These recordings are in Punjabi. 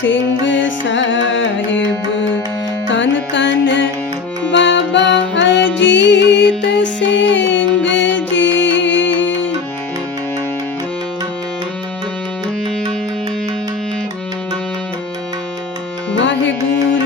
ਸਿੰਘ ਸਾਹਿਬ ਤਨ ਤਨ ਬਾਬਾ ਅਜੀਤ ਸਿੰਘ ਜੀ। ਵਾਹਿਗੁਰੂ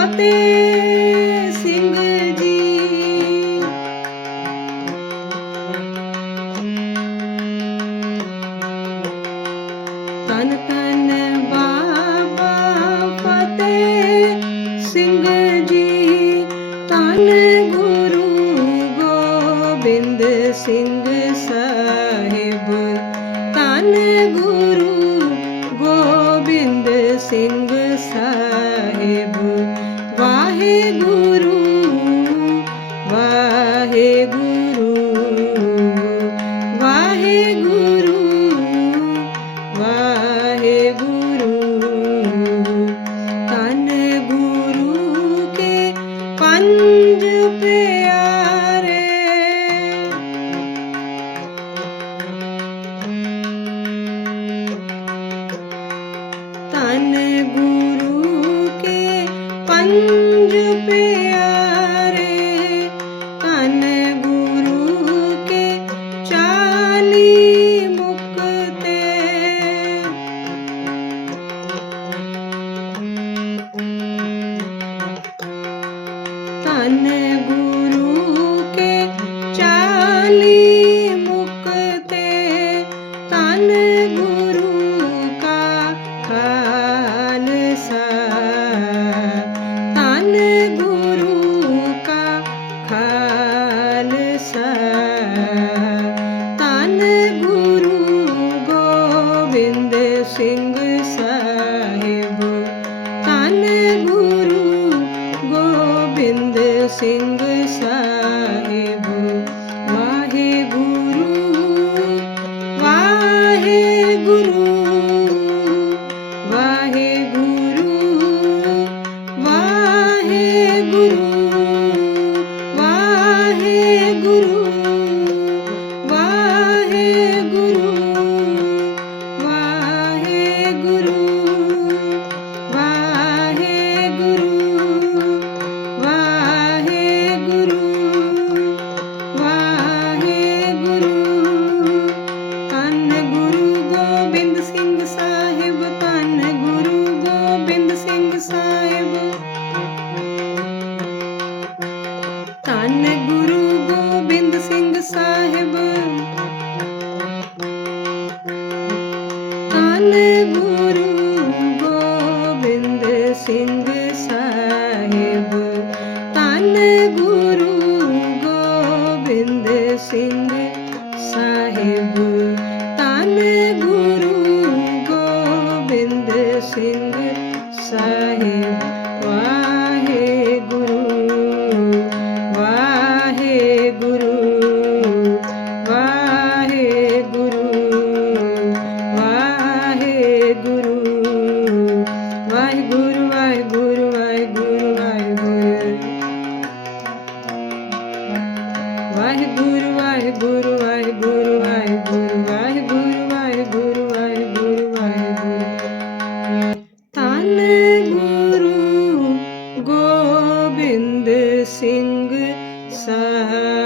ਫਤਿਹ ਸਿੰਘ ਬਾਬਾ ਫਤਿਹ ਸਿੰਘ ਜੀ। ਤਨ ਗੁਰੂ ਗੋਬਿੰਦ ਸਿੰਘ হে গু ਸਿੰਘ ਸਾਹਿਬ ਤਨ ਗੁਰੂ ਗੋਬਿੰਦ ਸਿੰਘ ਵਾਹਿਗੁਰੂ ਵਾਹਿਗੁਰੂ ਵਾਹਿਗੁਰੂ ਵਾਹਿਗੁਰੂ ਵਾਹਿਗੁਰੂ ਵਾਹਿਗੁਰੂ ਵਾਹਿਗੁਰੂ ਵਾਹਿਗੁਰੂ। ਤਨ ਗੁਰੂ ਗੋਬਿੰਦ ਸਿੰਘ ਸਾਹਿਬ।